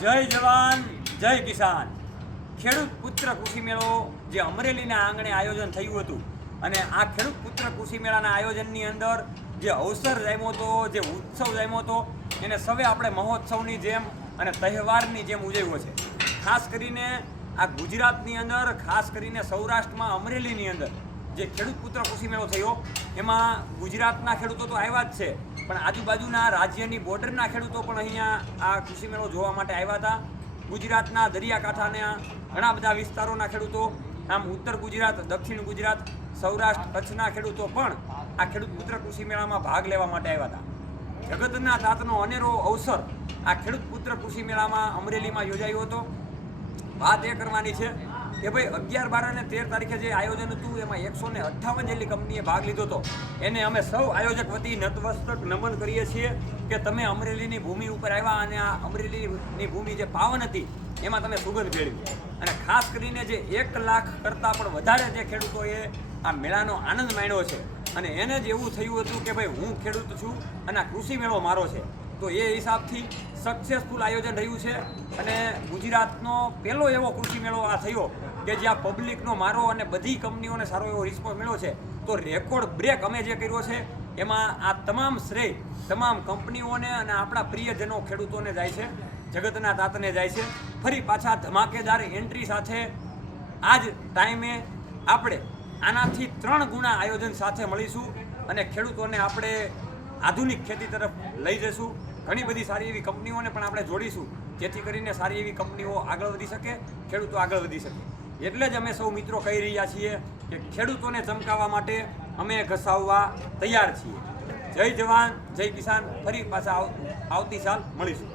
જય જવાન જય કિસાન. ખેડૂત પુત્ર કૃષિ મેળો જે અમરેલીના આંગણે આયોજન થયું હતું અને આ ખેડૂત પુત્ર કૃષિ મેળાના આયોજનની અંદર જે અવસર જામ્યો હતો, જે ઉત્સવ જામ્યો હતો, એને સૌએ આપણે મહોત્સવની જેમ અને તહેવારની જેમ ઉજવ્યો છે. ખાસ કરીને આ ગુજરાતની અંદર, ખાસ કરીને સૌરાષ્ટ્રમાં અમરેલીની અંદર જે ખેડૂત પુત્ર કૃષિ મેળો થયો એમાં ગુજરાતના ખેડૂતો તો આવ્યા જ છે, પણ આજુબાજુના રાજ્યની બોર્ડરના ખેડૂતો પણ અહીંયા આ કૃષિ મેળો જોવા માટે આવ્યા હતા. ગુજરાતના દરિયાકાંઠાના ઘણા બધા વિસ્તારોના ખેડૂતો, આમ ઉત્તર ગુજરાત, દક્ષિણ ગુજરાત, સૌરાષ્ટ્ર, કચ્છના ખેડૂતો પણ આ ખેડૂત પુત્ર કૃષિ મેળામાં ભાગ લેવા માટે આવ્યા હતા. જગતના તાતનો અનેરો અવસર આ ખેડૂત પુત્ર કૃષિ મેળામાં અમરેલીમાં યોજાયો હતો. વાત એ કરવાની છે કે ભાઈ 11, 12 અને 13 તારીખે જે આયોજન હતું એમાં 158 જેટલી કંપનીએ ભાગ લીધો હતો. એને અમે સૌ આયોજક વતી નતમસ્તક નમન કરીએ છીએ કે તમે અમરેલીની ભૂમિ ઉપર આવ્યા અને આ અમરેલીની ભૂમિ જે પાવન હતી એમાં તમે સુગંધ ભેળવી. અને ખાસ કરીને જે 1 લાખ કરતાં પણ વધારે જે ખેડૂતોએ આ મેળાનો આનંદ માણ્યો છે અને એને જ એવું થયું હતું કે ભાઈ હું ખેડૂત છું અને આ કૃષિ મેળો મારો છે. તો એ હિસાબથી સક્સેસફુલ આયોજન રહ્યું છે અને ગુજરાતનો પહેલો એવો કૃષિ મેળો આ થયો કે જ્યાં પબ્લિકનો મારો અને બધી કંપનીઓને સારો એવો રિસ્પોન્સ મળ્યો છે. તો રેકોર્ડ બ્રેક અમે જે કર્યો છે એમાં આ તમામ શ્રેય તમામ કંપનીઓને અને આપણા પ્રિયજનો ખેડૂતોને જાય છે, જગતના તાતને જાય છે. ફરી પાછા ધમાકેદાર એન્ટ્રી સાથે આ જ ટાઈમે આપણે આનાથી 3 ગુણા આયોજન સાથે મળીશું અને ખેડૂતોને આપણે આધુનિક ખેતી તરફ લઈ જઈશું. ઘણી બધી સારી એવી કંપનીઓને પણ આપણે જોડીશું જેથી કરીને સારી એવી કંપનીઓ આગળ વધી શકે, ખેડૂતો આગળ વધી શકે. એટલે જ અમે સૌ મિત્રો કહી રહ્યા છીએ કે ખેડૂતોને ચમકાવવા માટે અમે ઘસાવવા તૈયાર છીએ. જય જવાન જય કિસાન. ફરી પાછા આવતી સાલ મળીશું.